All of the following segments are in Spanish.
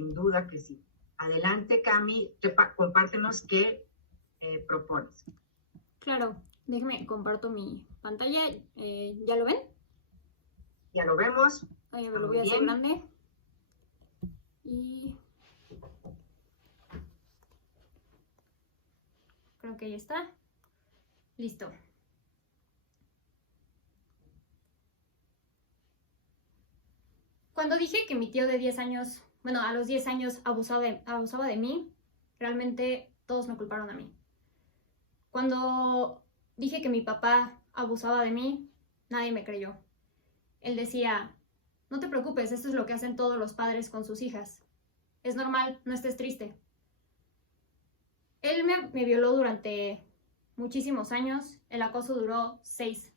Sin duda que sí. Adelante, Cami, compártenos qué propones. Claro, déjeme comparto mi pantalla. ¿Ya lo ven? Ya lo vemos. Ahí lo voy a hacer grande. Y creo que ya está. Listo. Cuando dije que mi tío de 10 años, bueno, a los 10 años abusaba de mí, realmente todos me culparon a mí. Cuando dije que mi papá abusaba de mí, nadie me creyó. Él decía, no te preocupes, esto es lo que hacen todos los padres con sus hijas. Es normal, no estés triste. Él me violó durante muchísimos años. El acoso duró 6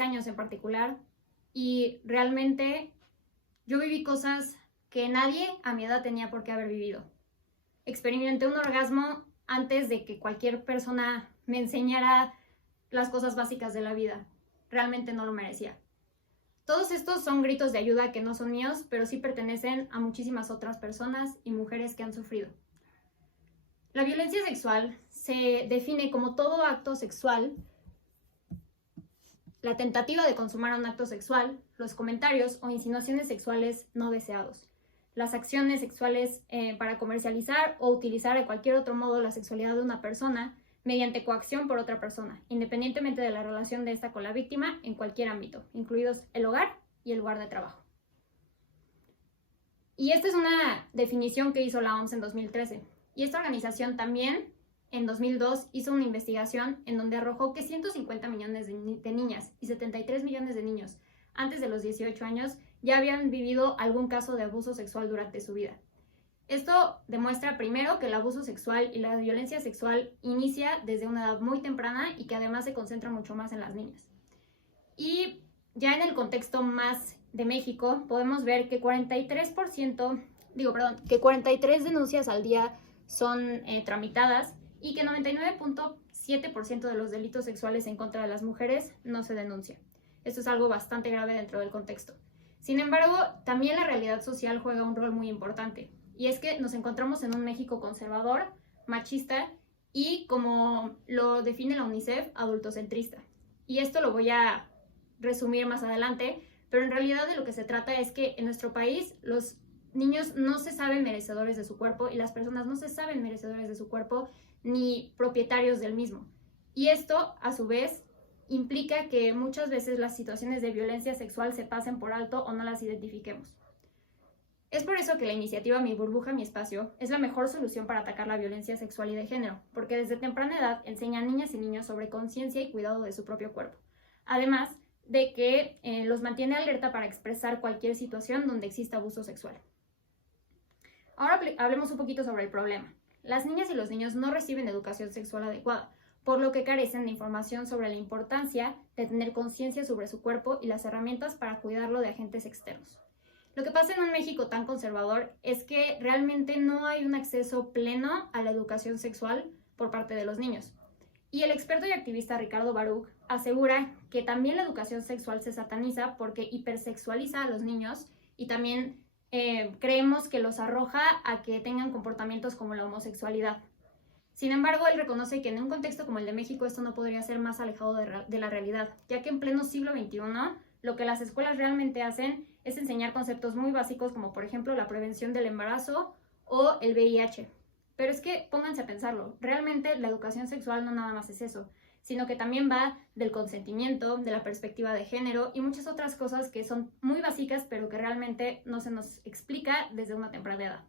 años en particular. Y realmente yo viví cosas que nadie a mi edad tenía por qué haber vivido. Experimenté un orgasmo antes de que cualquier persona me enseñara las cosas básicas de la vida. Realmente no lo merecía. Todos estos son gritos de ayuda que no son míos, pero sí pertenecen a muchísimas otras personas y mujeres que han sufrido. La violencia sexual se define como todo acto sexual, la tentativa de consumar un acto sexual, los comentarios o insinuaciones sexuales no deseados, las acciones sexuales para comercializar o utilizar de cualquier otro modo la sexualidad de una persona mediante coacción por otra persona, independientemente de la relación de esta con la víctima en cualquier ámbito, incluidos el hogar y el lugar de trabajo. Y esta es una definición que hizo la OMS en 2013. Y esta organización también, en 2002, hizo una investigación en donde arrojó que 150 millones de niñas y 73 millones de niños antes de los 18 años ya habían vivido algún caso de abuso sexual durante su vida. Esto demuestra primero que el abuso sexual y la violencia sexual inicia desde una edad muy temprana y que además se concentra mucho más en las niñas. Y ya en el contexto más de México, podemos ver que 43 denuncias al día son tramitadas y que 99.7% de los delitos sexuales en contra de las mujeres no se denuncia. Esto es algo bastante grave dentro del contexto. Sin embargo, también la realidad social juega un rol muy importante, y es que nos encontramos en un México conservador, machista y, como lo define la UNICEF, adultocentrista. Y esto lo voy a resumir más adelante, pero en realidad de lo que se trata es que en nuestro país los niños no se saben merecedores de su cuerpo y las personas no se saben merecedores de su cuerpo ni propietarios del mismo. Y esto, a su vez, implica que muchas veces las situaciones de violencia sexual se pasen por alto o no las identifiquemos. Es por eso que la iniciativa Mi Burbuja, Mi Espacio es la mejor solución para atacar la violencia sexual y de género, porque desde temprana edad enseña a niñas y niños sobre conciencia y cuidado de su propio cuerpo. Además de que los mantiene alerta para expresar cualquier situación donde exista abuso sexual. Ahora hablemos un poquito sobre el problema. Las niñas y los niños no reciben educación sexual adecuada, por lo que carecen de información sobre la importancia de tener conciencia sobre su cuerpo y las herramientas para cuidarlo de agentes externos. Lo que pasa en un México tan conservador es que realmente no hay un acceso pleno a la educación sexual por parte de los niños. Y el experto y activista Ricardo Baruch asegura que también la educación sexual se sataniza porque hipersexualiza a los niños y también creemos que los arroja a que tengan comportamientos como la homosexualidad. Sin embargo, él reconoce que en un contexto como el de México esto no podría ser más alejado de la realidad, ya que en pleno siglo XXI lo que las escuelas realmente hacen es enseñar conceptos muy básicos como por ejemplo la prevención del embarazo o el VIH. Pero es que pónganse a pensarlo, realmente la educación sexual no nada más es eso, sino que también va del consentimiento, de la perspectiva de género y muchas otras cosas que son muy básicas pero que realmente no se nos explica desde una temprana edad.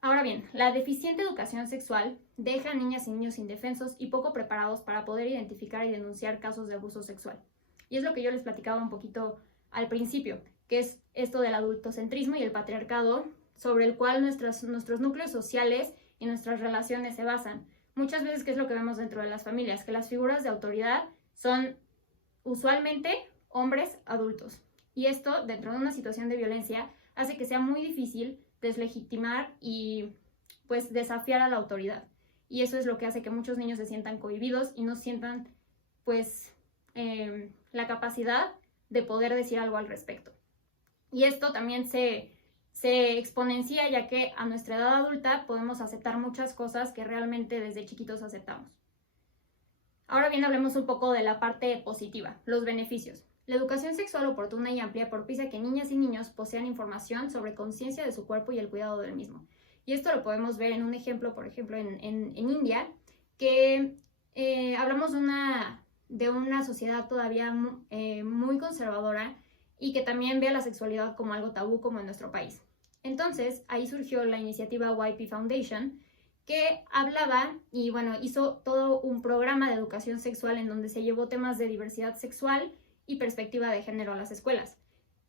Ahora bien, la deficiente educación sexual deja a niñas y niños indefensos y poco preparados para poder identificar y denunciar casos de abuso sexual. Y es lo que yo les platicaba un poquito al principio, que es esto del adultocentrismo y el patriarcado, sobre el cual nuestros núcleos sociales y nuestras relaciones se basan. Muchas veces, ¿qué es lo que vemos dentro de las familias? Que las figuras de autoridad son usualmente hombres adultos. Y esto, dentro de una situación de violencia, hace que sea muy difícil deslegitimar y pues desafiar a la autoridad. Y eso es lo que hace que muchos niños se sientan cohibidos y no sientan pues la capacidad de poder decir algo al respecto. Y esto también se se exponencia, ya que a nuestra edad adulta podemos aceptar muchas cosas que realmente desde chiquitos aceptamos. Ahora bien, hablemos un poco de la parte positiva, los beneficios. La educación sexual oportuna y amplia propicia que niñas y niños posean información sobre conciencia de su cuerpo y el cuidado del mismo. Y esto lo podemos ver en un ejemplo, por ejemplo, en India, que hablamos de una sociedad todavía muy conservadora y que también ve a la sexualidad como algo tabú como en nuestro país. Entonces, ahí surgió la iniciativa YP Foundation, que hablaba y hizo todo un programa de educación sexual en donde se llevó temas de diversidad sexual y perspectiva de género a las escuelas.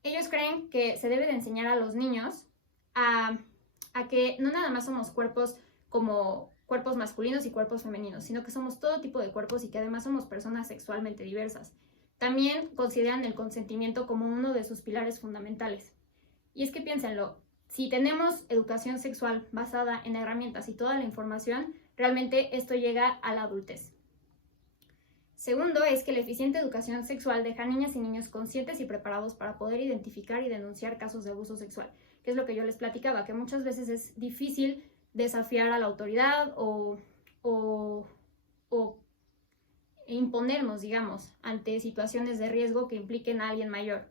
Ellos creen que se debe de enseñar a los niños a que no nada más somos cuerpos como cuerpos masculinos y cuerpos femeninos, sino que somos todo tipo de cuerpos y que además somos personas sexualmente diversas. También consideran el consentimiento como uno de sus pilares fundamentales. Y es que piénsenlo, si tenemos educación sexual basada en herramientas y toda la información, realmente esto llega a la adultez. Segundo es que la eficiente educación sexual deja a niñas y niños conscientes y preparados para poder identificar y denunciar casos de abuso sexual, que es lo que yo les platicaba, que muchas veces es difícil desafiar a la autoridad o imponernos, digamos, ante situaciones de riesgo que impliquen a alguien mayor.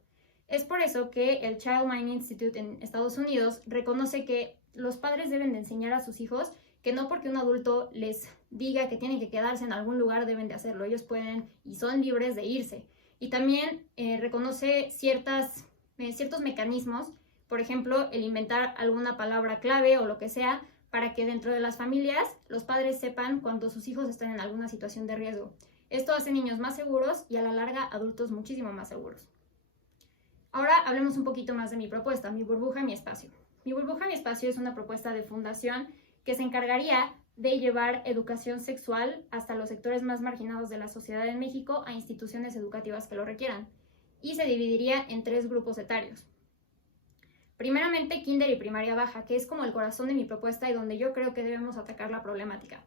Es por eso que el Child Mind Institute en Estados Unidos reconoce que los padres deben de enseñar a sus hijos que no porque un adulto les diga que tienen que quedarse en algún lugar deben de hacerlo. Ellos pueden y son libres de irse. Y también reconoce ciertos mecanismos, por ejemplo, el inventar alguna palabra clave o lo que sea, para que dentro de las familias los padres sepan cuando sus hijos están en alguna situación de riesgo. Esto hace niños más seguros y a la larga adultos muchísimo más seguros. Ahora hablemos un poquito más de mi propuesta, Mi burbuja, mi espacio. Mi burbuja, mi espacio es una propuesta de fundación que se encargaría de llevar educación sexual hasta los sectores más marginados de la sociedad en México a instituciones educativas que lo requieran. Y se dividiría en 3 grupos etarios. Primeramente, kinder y primaria baja, que es como el corazón de mi propuesta y donde yo creo que debemos atacar la problemática.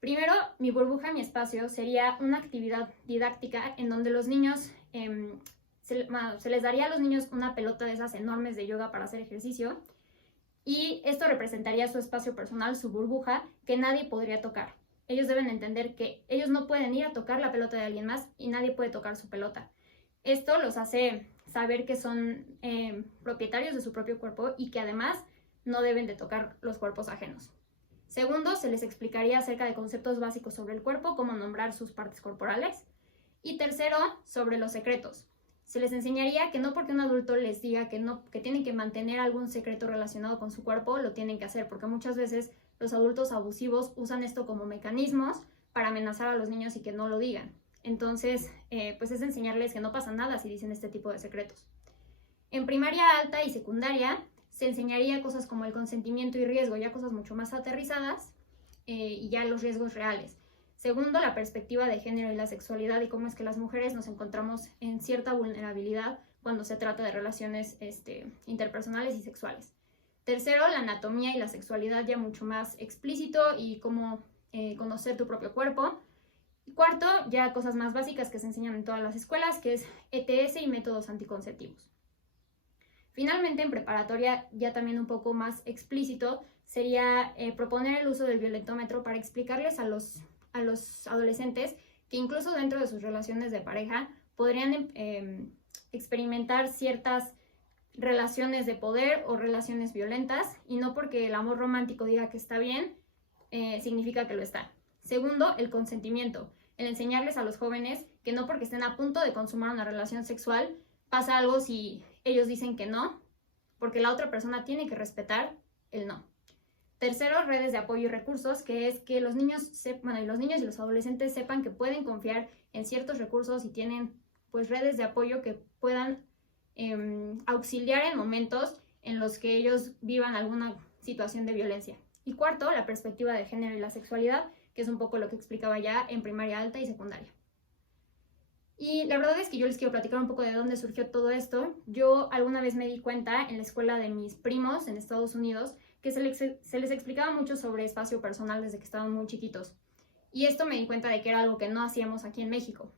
Primero, Mi burbuja, mi espacio sería una actividad didáctica en donde los niños se les daría a los niños una pelota de esas enormes de yoga para hacer ejercicio y esto representaría su espacio personal, su burbuja, que nadie podría tocar. Ellos deben entender que ellos no pueden ir a tocar la pelota de alguien más y nadie puede tocar su pelota. Esto los hace saber que son propietarios de su propio cuerpo y que además no deben de tocar los cuerpos ajenos. Segundo, se les explicaría acerca de conceptos básicos sobre el cuerpo, cómo nombrar sus partes corporales. Y tercero, sobre los secretos. Se les enseñaría que no porque un adulto les diga que tienen que mantener algún secreto relacionado con su cuerpo, lo tienen que hacer, porque muchas veces los adultos abusivos usan esto como mecanismos para amenazar a los niños y que no lo digan. Entonces, pues es enseñarles que no pasa nada si dicen este tipo de secretos. En primaria alta y secundaria se enseñaría cosas como el consentimiento y riesgo, ya cosas mucho más aterrizadas y ya los riesgos reales. Segundo, la perspectiva de género y la sexualidad y cómo es que las mujeres nos encontramos en cierta vulnerabilidad cuando se trata de relaciones interpersonales y sexuales. Tercero, la anatomía y la sexualidad ya mucho más explícito y cómo conocer tu propio cuerpo. Y cuarto, ya cosas más básicas que se enseñan en todas las escuelas, que es ETS y métodos anticonceptivos. Finalmente, en preparatoria, ya también un poco más explícito, sería proponer el uso del violentómetro para explicarles a los adolescentes que incluso dentro de sus relaciones de pareja podrían experimentar ciertas relaciones de poder o relaciones violentas y no porque el amor romántico diga que está bien, significa que lo está. Segundo, el consentimiento, el enseñarles a los jóvenes que no porque estén a punto de consumar una relación sexual pasa algo si ellos dicen que no, porque la otra persona tiene que respetar el no. Tercero, redes de apoyo y recursos, que es que los niños y los adolescentes sepan que pueden confiar en ciertos recursos y tienen pues redes de apoyo que puedan auxiliar en momentos en los que ellos vivan alguna situación de violencia. Y cuarto, la perspectiva de género y la sexualidad, que es un poco lo que explicaba ya en primaria alta y secundaria. Y la verdad es que yo les quiero platicar un poco de dónde surgió todo esto. Yo alguna vez me di cuenta en la escuela de mis primos en Estados Unidos que se les explicaba mucho sobre espacio personal desde que estaban muy chiquitos. Y esto me di cuenta de que era algo que no hacíamos aquí en México.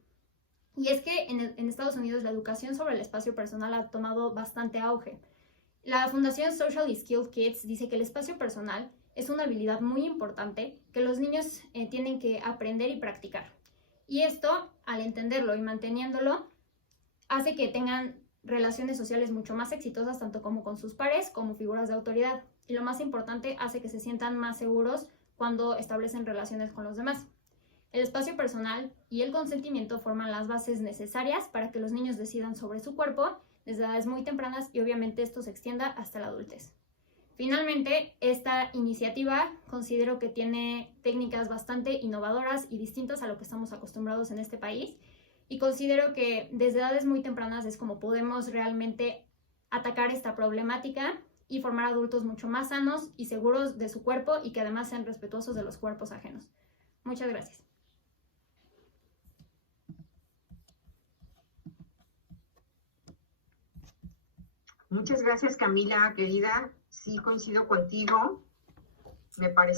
Y es que en Estados Unidos la educación sobre el espacio personal ha tomado bastante auge. La Fundación Socially Skilled Kids dice que el espacio personal es una habilidad muy importante que los niños tienen que aprender y practicar. Y esto, al entenderlo y manteniéndolo, hace que tengan relaciones sociales mucho más exitosas, tanto como con sus pares como figuras de autoridad. Y lo más importante, hace que se sientan más seguros cuando establecen relaciones con los demás. El espacio personal y el consentimiento forman las bases necesarias para que los niños decidan sobre su cuerpo desde edades muy tempranas y obviamente esto se extienda hasta la adultez. Finalmente, esta iniciativa considero que tiene técnicas bastante innovadoras y distintas a lo que estamos acostumbrados en este país y considero que desde edades muy tempranas es como podemos realmente atacar esta problemática y formar adultos mucho más sanos y seguros de su cuerpo y que además sean respetuosos de los cuerpos ajenos. Muchas gracias. Muchas gracias, Camila, querida. Sí, coincido contigo. Me parece